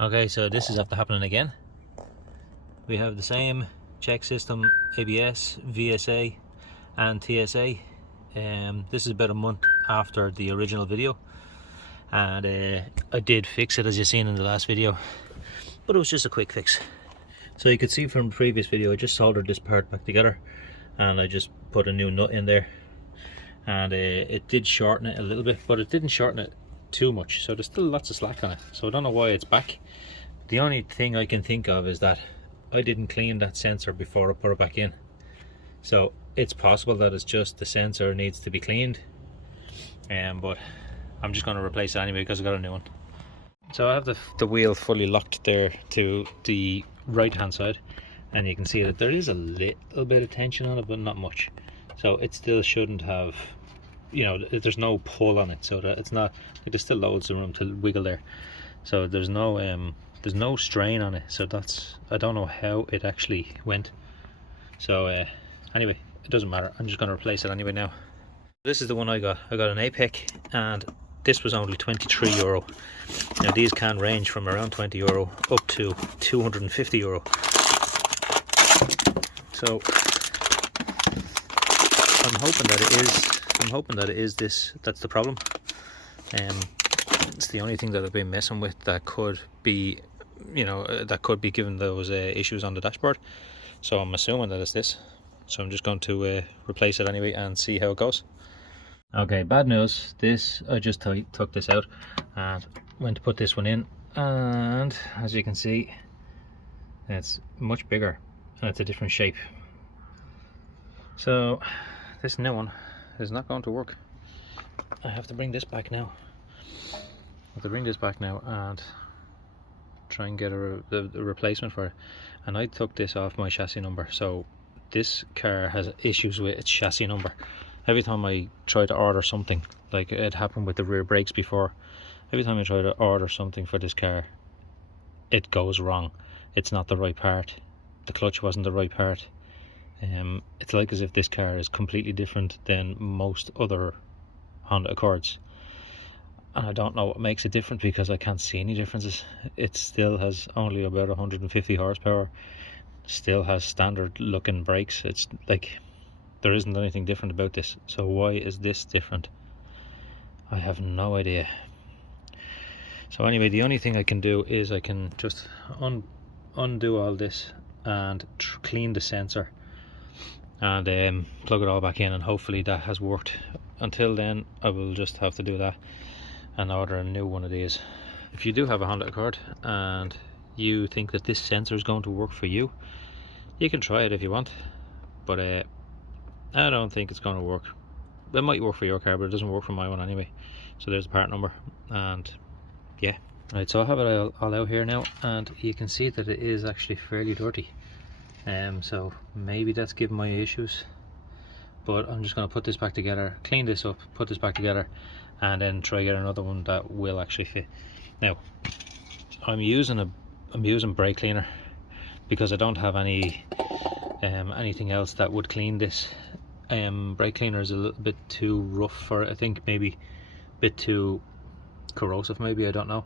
Okay, so this is after happening again. We have the same check system, ABS, VSA and TSA. This is about a month after the original video, and I did fix it as you seen in the last video, but it was just a quick fix. So you could see from the previous video I just soldered this part back together and I just put a new nut in there, and it did shorten it a little bit, but it didn't shorten it too much, so there's still lots of slack on it, so I don't know why it's back. The only thing I can think of is that I didn't clean that sensor before I put it back in, so it's possible that it's just the sensor needs to be cleaned, but I'm just going to replace it anyway because I got a new one. So I have the wheel fully locked there to the right hand side, and you can see that there is a little bit of tension on it, but not much, so it still shouldn't have, you know, there's no pull on it, so that it's not like there's still loads of room to wiggle there, so there's no strain on it, so that's, I don't know how it actually went. So anyway, it doesn't matter, I'm just going to replace it anyway now. This is the one I got an i-DTEC, and this was only €23. Now these can range from around €20 up to €250. So I'm hoping that it is this that's the problem. It's the only thing that I've been messing with that could be, you know, that could be giving those issues on the dashboard. So I'm assuming that it's this. So I'm just going to replace it anyway and see how it goes. Okay, bad news. This, I just took this out and went to put this one in, and as you can see, it's much bigger and it's a different shape. So this new one is not going to work. I have to bring this back now. And try and get the replacement for it. And I took this off my chassis number, so this car has issues with its chassis number. Every time I try to order something, like it happened with the rear brakes before, every time I try to order something for this car, it goes wrong. It's not the right part. The clutch wasn't the right part. It's like as if this car is completely different than most other Honda Accords. And I don't know what makes it different because I can't see any differences. It still has only about 150 horsepower, still has standard looking brakes. It's like there isn't anything different about this. So why is this different? I have no idea. So anyway, the only thing I can do is I can just undo all this and clean the sensor and plug it all back in, and hopefully that has worked. Until then I will just have to do that and order a new one of these. If you do have a Honda Accord and you think that this sensor is going to work for you, you can try it if you want, but I don't think it's going to work. It might work for your car, but it doesn't work for my one anyway. So there's the part number, and yeah. Right, so I have it all out here now, and you can see that it is actually fairly dirty. So maybe that's giving my issues, but I'm just going to put this back together, clean this up, put this back together, and then try get another one that will actually fit. Now I'm using brake cleaner because I don't have any anything else that would clean this. Brake cleaner is a little bit too rough for it, I think, maybe a bit too corrosive, maybe, I don't know.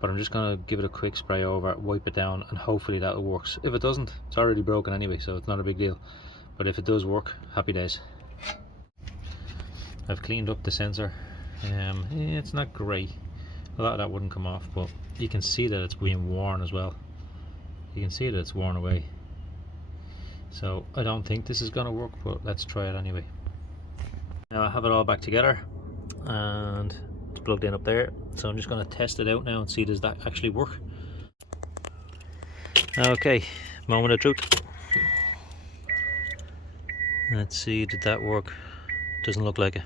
But I'm just going to give it a quick spray over, wipe it down, and hopefully that works. If it doesn't, it's already broken anyway, so it's not a big deal. But if it does work, happy days. I've cleaned up the sensor. It's not great. A lot of that wouldn't come off, but you can see that it's being worn as well. You can see that it's worn away. So I don't think this is going to work, but let's try it anyway. Now I have it all back together and it's plugged in up there, so I'm just going to test it out now and see does that actually work. Okay, moment of truth. Let's see, did that work? Doesn't look like it.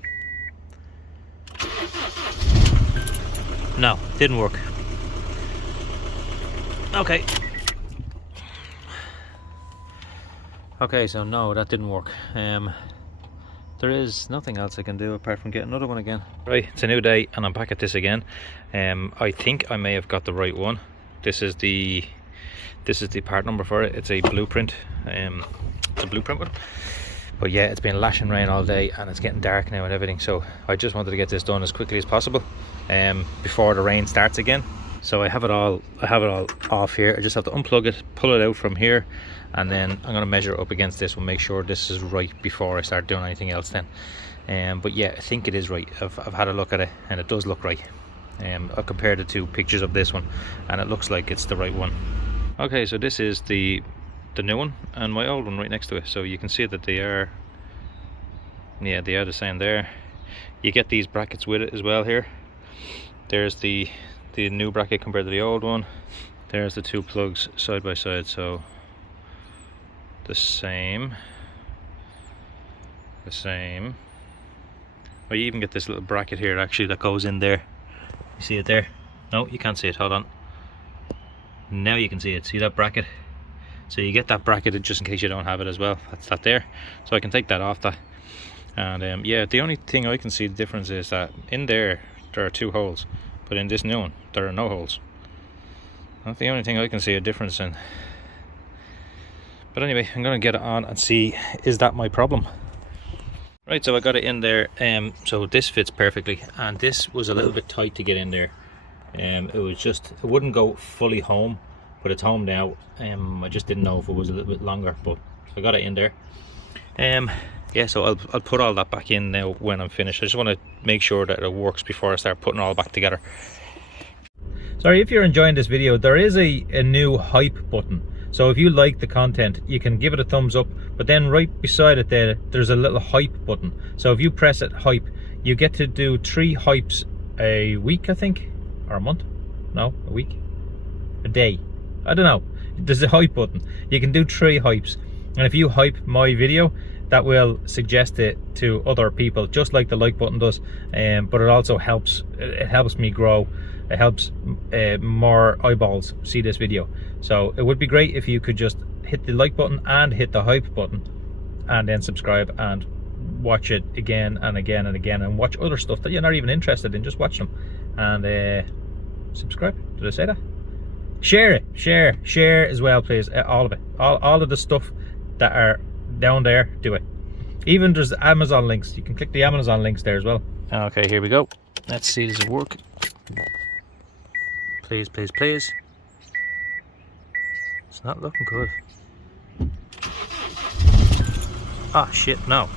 No, didn't work. Okay, so no, that didn't work. There is nothing else I can do apart from get another one again. Right, it's a new day and I'm back at this again. I think I may have got the right one. This is the part number for it. It's a blueprint. It's a blueprint one. But yeah, it's been lashing rain all day and it's getting dark now and everything, so I just wanted to get this done as quickly as possible before the rain starts again. So I have it all off here. I just have to unplug it, pull it out from here, and then I'm going to measure it up against this one, make sure this is right before I start doing anything else then. But yeah, I think it is right. I've had a look at it and it does look right. I've compared it to pictures of this one and it looks like it's the right one. Okay, so this is the new one and my old one right next to it. So you can see that they are, yeah, they are the same there. You get these brackets with it as well here. There's the new bracket compared to the old one. There's the two plugs side by side, so the same. Well, you even get this little bracket here actually that goes in there. You see it there? No, you can't see it, hold on. Now you can see it, see that bracket? So you get that bracket just in case you don't have it as well. That's that there. So I can take that off that. And yeah, the only thing I can see the difference is that in there are 2 holes, but in this new one there are no holes. That's the only thing I can see a difference in. But anyway, I'm gonna get it on and see, is that my problem? Right, so I got it in there. So this fits perfectly, and this was a little bit tight to get in there. It was just, it wouldn't go fully home, but it's home now. I just didn't know if it was a little bit longer, but I got it in there. Yeah, so I'll put all that back in now when I'm finished. I just want to make sure that it works before I start putting it all back together. Sorry, if you're enjoying this video, there is a new hype button. So if you like the content, you can give it a thumbs up, but then right beside it there's a little hype button. So if you press it, hype, you get to do 3 hypes a week, I think, or a month. No, a week, a day, I don't know. There's a hype button. You can do 3 hypes, and if you hype my video, that will suggest it to other people, just like the like button does. But it also helps, it helps me grow. It helps more eyeballs see this video. So it would be great if you could just hit the like button and hit the hype button, and then subscribe and watch it again and again and again, and watch other stuff that you're not even interested in. Just watch them and subscribe. Did I say that? Share it, share as well, please. All of it, all of the stuff that are down there, do it. Even there's Amazon links, you can click the Amazon links there as well. Okay, here we go. Let's see, does it work? Please, please, please. It's not looking good. Ah, shit, no.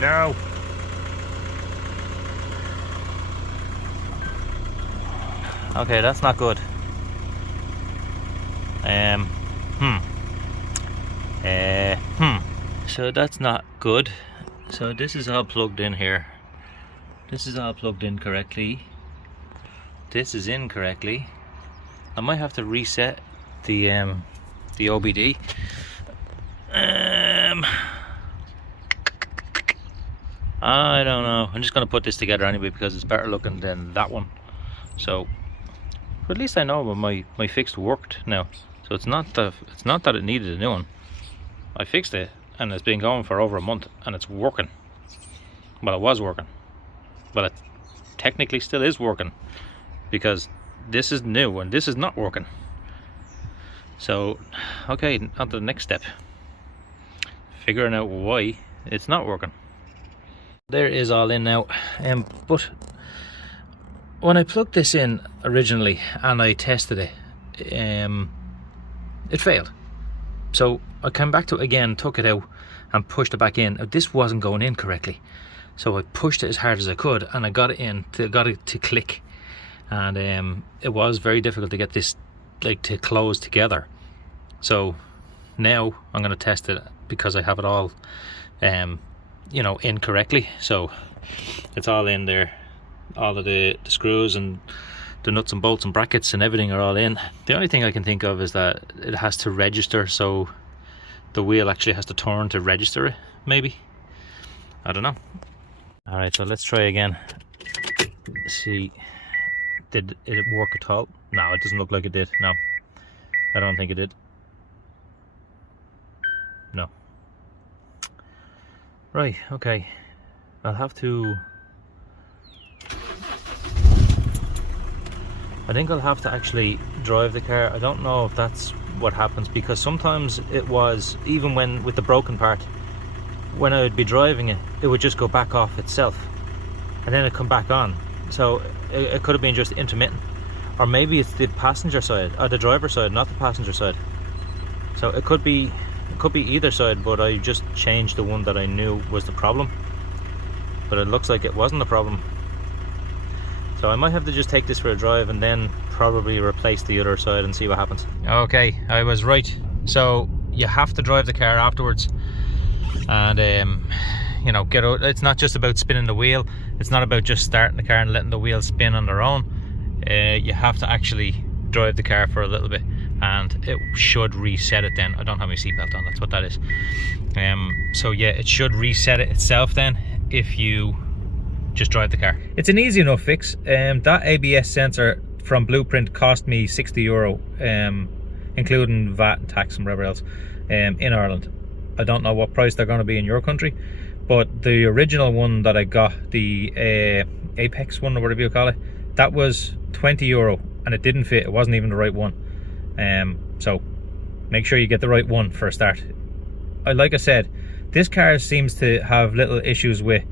No. Okay, that's not good. So that's not good. So this is all plugged in here. This is all plugged in correctly. This is in correctly. I might have to reset the OBD. I don't know. I'm just gonna put this together anyway because it's better looking than that one. So, but at least I know my fix worked now. So it's not that it needed a new one. I fixed it and it's been going for over a month and it's working. Well, it was working. But it technically still is working because this is new and this is not working. So, okay, on to the next step. Figuring out why it's not working. There is all in now. But when I plugged this in originally and I tested it, it failed. So I came back to it again, took it out and pushed it back in. This wasn't going in correctly, so I pushed it as hard as I could and I got it to click, and it was very difficult to get this like to close together. So now I'm going to test it because I have it all you know, in correctly. So it's all in there, all of the screws and the nuts and bolts and brackets and everything are all in. The only thing I can think of is that it has to register, so the wheel actually has to turn to register it, maybe. I don't know. Alright, so let's try again. Let's see, did it work at all? No, it doesn't look like it did. No, I don't think it did. No. Right, okay, I'll have to, I think I'll have to actually drive the car. I don't know if that's what happens, because sometimes it was, even when with the broken part, when I would be driving it, it would just go back off itself. and then it come back on. So it could have been just intermittent, or maybe it's the passenger side or the driver side, not the passenger side. So it could be either side, but I just changed the one that I knew was the problem, but it looks like it wasn't a problem. So I might have to just take this for a drive and then probably replace the other side and see what happens. Okay, I was right. So you have to drive the car afterwards, and you know, it's not just about spinning the wheel. It's not about just starting the car and letting the wheels spin on their own. You have to actually drive the car for a little bit, and it should reset it then. I don't have my seatbelt on, that's what that is. So yeah, it should reset it itself then if you just drive the car. It's an easy enough fix. That ABS sensor from Blueprint cost me €60, including VAT and tax and whatever else, in Ireland. I don't know what price they're going to be in your country, but the original one that I got, the Apex one or whatever you call it, that was €20 and it didn't fit. It wasn't even the right one. So make sure you get the right one for a start. Like I said, this car seems to have little issues with,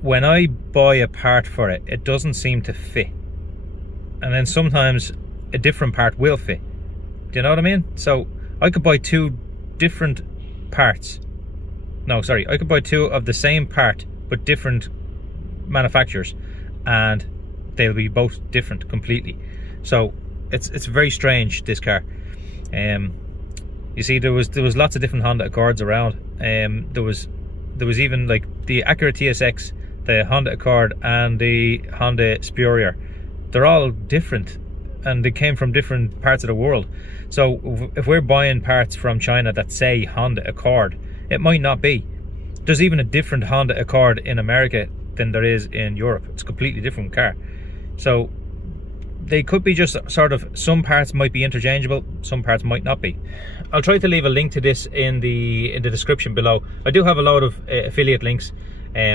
when I buy a part for it, it doesn't seem to fit, and then sometimes a different part will fit. Do you know what I mean? So I could buy two different parts. No, sorry, I could buy two of the same part but different manufacturers, and they'll be both different completely. So it's very strange, this car. You see, there was lots of different Honda Accords around. There was even like the Acura TSX, the Honda Accord, and the Honda Superior. They're all different, and they came from different parts of the world. So if we're buying parts from China that say Honda Accord, it might not be. There's even a different Honda Accord in America than there is in Europe. It's a completely different car. So they could be just sort of, some parts might be interchangeable, some parts might not be. I'll try to leave a link to this in the description below. I do have a lot of affiliate links,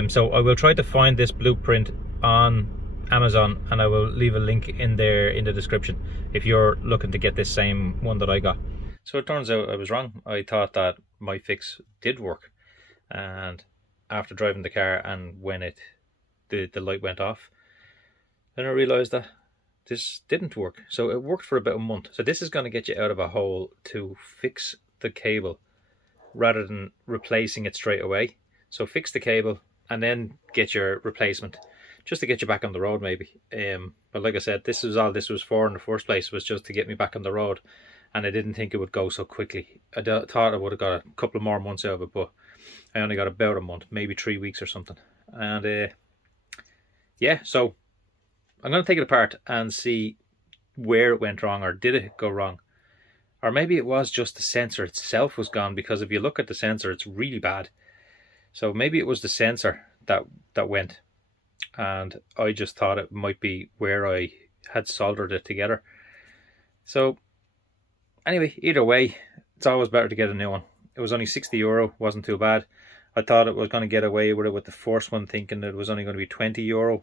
so I will try to find this Blueprint on Amazon, and I will leave a link in there in the description if you're looking to get this same one that I got. So it turns out I was wrong. I thought that my fix did work, and after driving the car and when the light went off, then I realized that this didn't work. So it worked for about a month. So this is going to get you out of a hole to fix the cable rather than replacing it straight away. So fix the cable and then get your replacement, just to get you back on the road maybe. But like I said, this is all this was for in the first place, was just to get me back on the road, and I didn't think it would go so quickly. I thought I would have got a couple of more months out of it, but I only got about a month, maybe 3 weeks or something. And yeah, so I'm going to take it apart and see where it went wrong, or did it go wrong, or maybe it was just the sensor itself was gone, because if you look at the sensor, it's really bad. So maybe it was the sensor that went, and I just thought it might be where I had soldered it together. So anyway, either way, it's always better to get a new one. It was only €60, wasn't too bad. I thought it was going to get away with it with the first one, thinking that it was only going to be €20,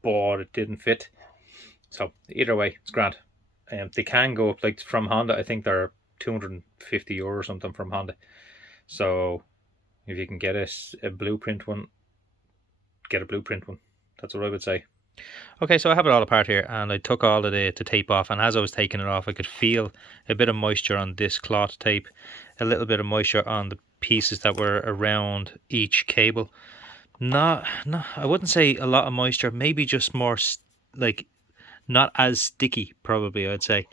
but it didn't fit. So either way, it's grand. They can go up, like from Honda, I think they're €250 or something from Honda. So if you can get a Blueprint one, get a Blueprint one. That's what I would say. Okay, so I have it all apart here, and I took all of the tape off, and as I was taking it off, I could feel a bit of moisture on this cloth tape, a little bit of moisture on the pieces that were around each cable. Not I wouldn't say a lot of moisture, maybe just more like not as sticky, probably, I'd say.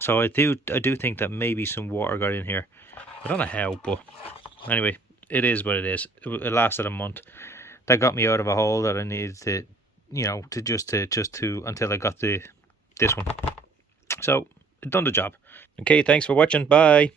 So I do think that maybe some water got in here. I don't know how, but anyway, it is what it is. It lasted a month. That got me out of a hole that I needed to, you know, to just to until I got this one. So it done the job. Okay, thanks for watching. Bye.